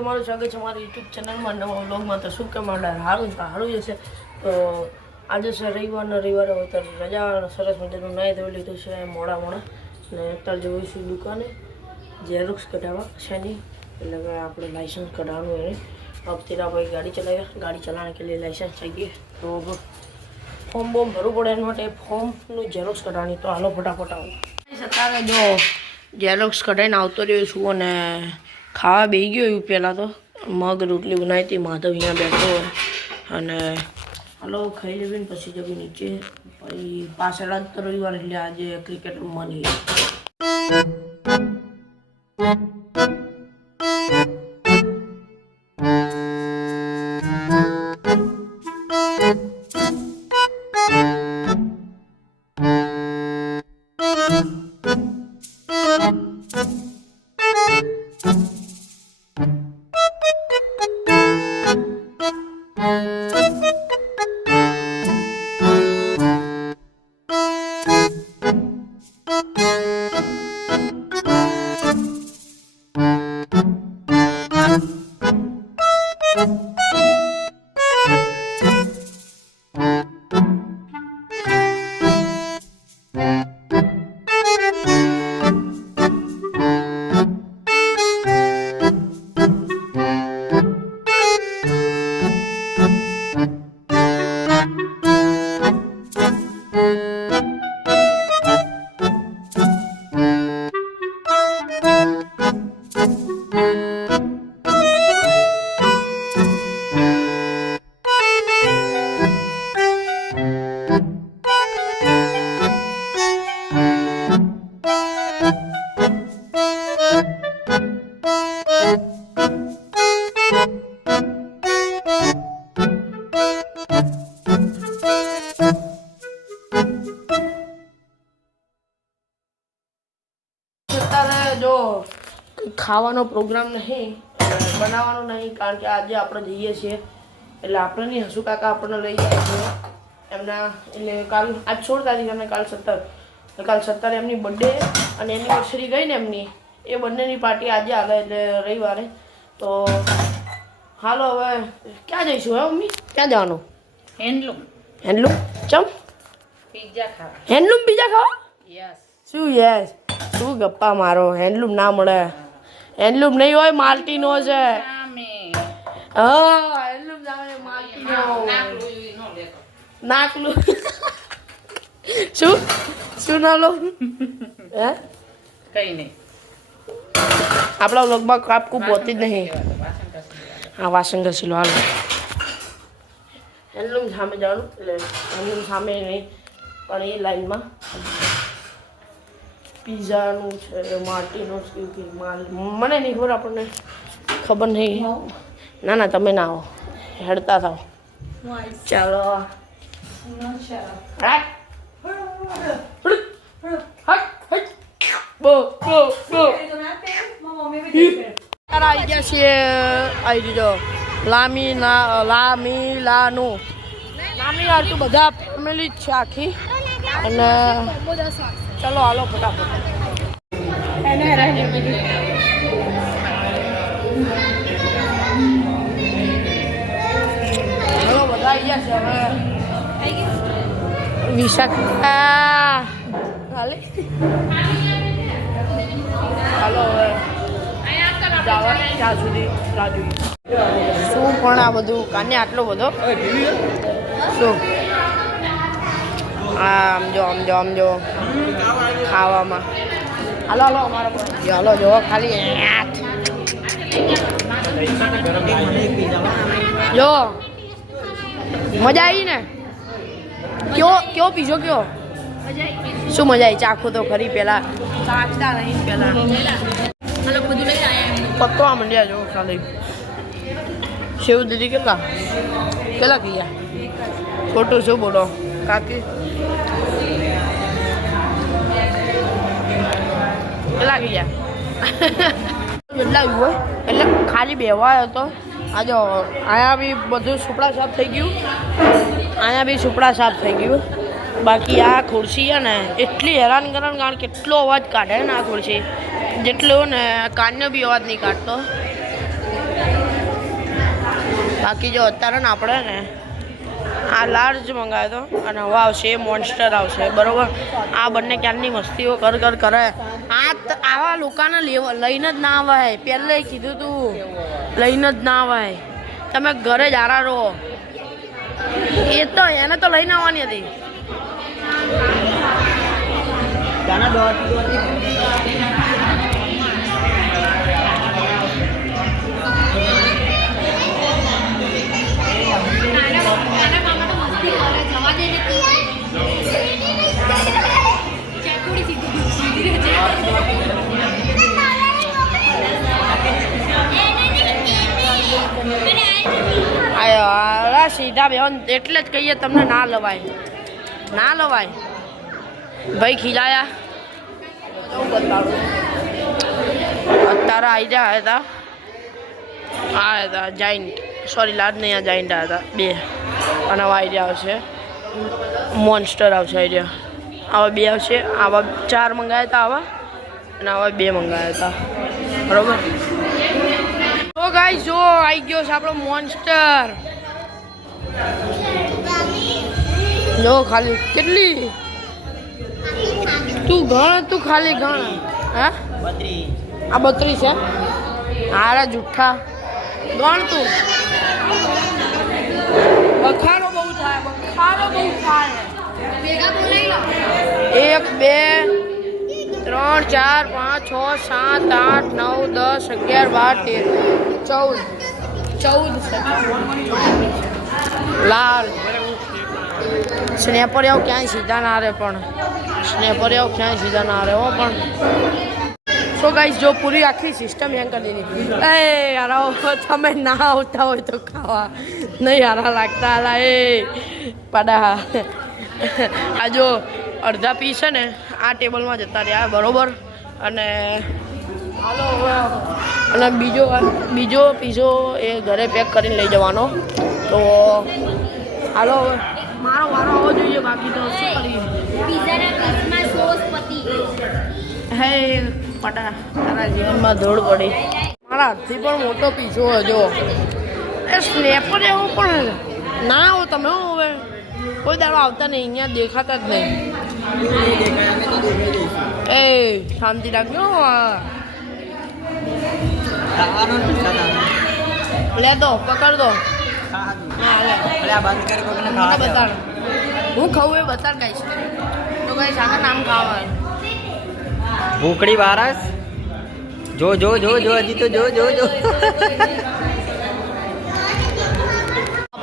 તમારું સ્વાગત છે મારી યુટ્યુબ ચેનલમાં નવા વ્લોગમાં। તો શું કે મારા સારું જશે। તો આજે છે રવિવારે હોય તો રજા સરસ મજાનું નાહી ધોઈ લીધું છે મોડા ને અત્યારે જવું છું દુકાને ઝેરોક્સ કઢાવવા શેની એટલે કે આપણે લાઇસન્સ કઢાવવાનું એને। अब तेरा भाई गाड़ी चलाएगा, गाड़ी चलाने के लिए लाइसेंस चाहिए तो अब फॉर्म बॉम भरવું પડે એના માટે ફોર્મનું ઝેરોક્સ કઢાવવાની। તો હાલો ફટાફટ આવો। અત્યારે જો ઝેરોક્સ કઢાવીને આવતો રહ્યો છું અને ખાવા બેસી ગયો એવું પહેલાં તો મગ રોટલી બનાવી હતી। માધવ અહીંયા બેઠો હોય અને હાલો ખાઈ લેવી ને પછી જવી નીચે। પછી પાછળ જ તો રવિવાર એટલે આજે ક્રિકેટ રમવાની। જો ખાવાનો પ્રોગ્રામ નહીં બનાવવાનો નહીં કારણ કે આજે આપણે જઈએ છીએ એટલે આપણે નહીં હસુ કાકા આપણને લઈ જાય છે એમના એટલે કાલ આજ 16 તારીખ અને કાલ 17 એમની બર્થડે અને એનિવર્સરી ગઈ ને એમની એ બંનેની પાર્ટી આજે આવે એટલે રવિવારે। તો હાલો હવે ક્યાં જઈશું હે મમ્મી ક્યાં જવાનું? હેન્ડલૂમ ચમ પિઝા ખાવા હેન્ડલૂમ પિઝા ખાવા? યસ શું યસ શું ગપ્પા મારો હેન્ડલૂમ ના મળે હેન્ડલૂમ નહીં હોય માલ્ટીનો છે હા હેન્ડલૂમ સામે માલ્ટીનો નાકલું શું ના લો હે કઈ નહીં આપણા વ્લોગમાં કાપકું પોતી જ નહીં હા વાસણ ઘસી લો હાલો હેન્ડલૂમ સામે જવાનું એટલે હેન્ડલૂમ સામે નહીં પણ એ લાઈનમાં પિઝાનું છે માર્ટીનોસ કે મને નહીં ખબર આપણને ખબર નહીં ના ના તમે ના આવો હેડતા થાવ ચાલો આવી ગયા છીએ આવી દીધો લામીલાનું આટલું બધા ફેમિલી જ છે આખી અને ચલો હાલો ફટાફટ ચલો બધા આવી ગયા છે હવે વિશાખા હાલો હવે ત્યાં સુધી રાજુ શું પણ આ બધું કાને આટલો બધો શું આમ જો ખાવામાં હાલો અમારા હાલો જો ખાલી જો મજા આવી ને કયો પીજો કયો શું મજા આવી ચાખો તો ખરી પેલા ચાખતા નહીં પેલા પતવા માંડ્યા જો ખાલી સેવ દીધી કેટલા કીયા ખોટું શું બોલો કાકી કેટલા ગયા જેટલા હોય એટલે ખાલી બેવાયો હતો આજો અહીંયા બી બધું સુપડા સાફ થઈ ગયું અહીંયા બી સુપડા સાફ થઈ ગયું બાકી આ ખુરશી છે ને એટલી હેરાન કરે કારણ કે કેટલો અવાજ કાઢે ને આ ખુરશી જેટલો ને કાનનો બી અવાજ નહીં કાઢતો બાકી જો અત્યારે ને આપણે ને આ લાર્જ મંગાવ્યો હતો અને હવે આવશે મોન્સ્ટર આવશે બરોબર. આ બંને ક્યારની મસ્તીઓ કર કરે. આવા લોકોને લઈને જ ના આવાય. પહેલે કીધું તું લઈને જ ના આવાય. તમે ઘરે જ આરા રહો. એ તો એને તો લઈને આવવાની હતી. સીધા બેન એટલે જ કહીએ તમને ના લવાય ભાઈ ખીજાયા. અત્યારે આવી ગયા હતા જાઈન્ટ સોરી લાડ નહીં આ જાઈન્ટ આવ્યા હતા બે અને હવે આવી રહ્યા આવશે મોન્સ્ટર આવશે. આવી રહ્યા આવા બે આવશે. આવા 4 મંગાવ્યા હતા આવા અને આવા 2 મંગાવ્યા હતા બરોબર. તો ગાઈસ જો આવી ગયો છે આપણો મોન્સ્ટર. જો ખાલી કેટલી તું ખાલી ગણ. હે આ 32 છે. હારા જુઠ્ઠા ગણ તું. બખારો બહુ થાય. 1 2 3 4 5 6 7 8 9 10 11 12 14 લાલ સ્નેપર આવું ક્યાંય સીધા ના રહે પણ પણ સો ગાઈસ જો પૂરી આખી સિસ્ટમ હેંગ કરી દીધી. એ યાર તમે ના આવતા હોય તો ખાવા નહીં હારા લાગતા હાલા એ પાડા. આ જો અડધા પીસ છે ને આ ટેબલમાં જતા રહ્યા બરોબર. અને બીજો પીઝો એ ઘરે પેક કરીને લઈ જવાનો. તો હાલો મારો વારો આવવો જોઈએ. બાકી તો શું કરીએ. હે પટા તારા જીવનમાં દોડ પડી. મારા હાથથી પણ મોટો પીછો જો એ સ્નેપર એવું પણ ના આવો તમે. હવે કોઈ દાડો આવતા નહીં. અહીંયા દેખાતા જ નહીં. એ શાંતિ રાખજો. લે દો પકડ દો. બતાડ હું ખાવું એ બતાડ ગાઈશ. તો ગાઈશ આના નામ ખાવા ભૂખડી વારસ જો હજી તો જો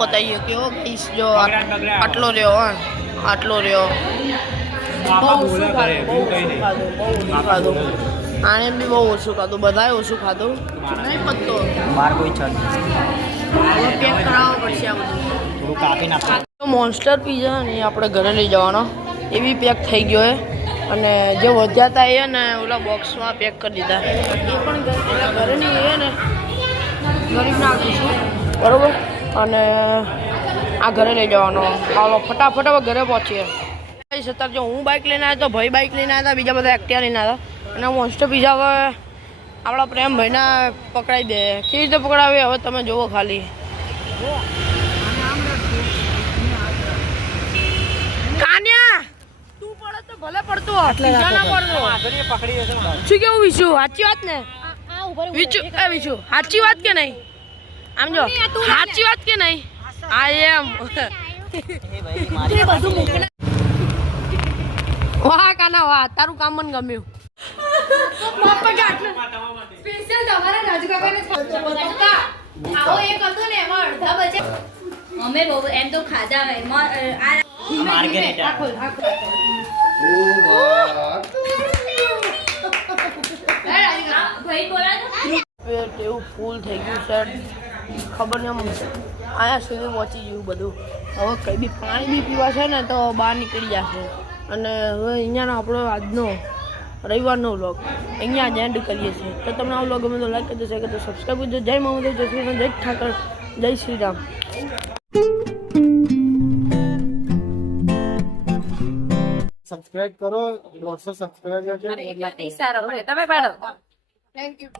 બતાવીએ કેવો ગાઈશ. જો આટલો રહ્યો બહુ ઓછું ખાધું. આને બી બહુ ઓછું ખાધું. બધાએ ઓછું ખાધું. નહીં પતતો માર કોઈ છ હવે પેક કરાવવો પડશે આ બધું. થોડું કાપી નાખ. મોન્સ્ટર પીઝા ને આપણે ઘરે લઈ જવાનો એ બી પેક થઈ ગયો છે. અને જે વધ્યા હતા એ ને ઓલા બોક્સમાં પેક કરી દીધા. એ પણ ઘરે નહીં એ ને ગરીબના આપીશું બરાબર. અને આ ઘરે લઈ જવાનો. હાલો ફટાફટ હવે ઘરે પહોંચીએ. અત્યારે જો હું બાઇક લઈને આવ્યો તો ભાઈ બાઇક લઈને આવ્યા હતા. બીજા બધા એક્ટિવા લઈને આવ્યા. અને મોન્સ્ટર પીઝા હવે આપણા પ્રેમભાઈને પકડાવી દે. કેવી રીતે પકડાવે હવે તમે જુઓ ખાલી. કાન્યા તું પડે તો ભલે પડતો બીજા ના પડતો. શું કેવું વિશુ સાચી વાત ને વિશુ સાચી વાત કે નહીં. આમ જો સાચી વાત કે નહીં. આઈ એમ વાહ કાના વાહ તારું કામ મને ગમ્યું. સ્પેશિયલ તમારા રાજકાકાને આવો એક હતો ને એમાં અડધા બચે. અમે બહુ એમ તો ખાધા હોય માર્ગરેટા ભાઈ બોલા પેટ એવું ફૂલ થઈ ગયું છે. ખબર નહીં આમ અહીંયા સુધી પહોંચી ગયું બધું. હવે કંઈ બી પાણી બી પીવા છે ને તો બહાર નીકળી જશે. અને હવે અહીંયાનો આપણો આજનો રવિવારનો વ્લોગ અહીંયા જ એન્ડ કરીએ છીએ. તો તમને આ વ્લોગ ગમે તો લાઈક કરજો, શેર કરજો, સબસ્ક્રાઈબ કરજો. જય મહાદેવ, જય શ્રી રામ, જય ઠાકર, જય શ્રી રામ. સબસ્ક્રાઇબ કરો 200 સબસ્ક્રાઇબર છે. સારો તમે પાડો. Thank you.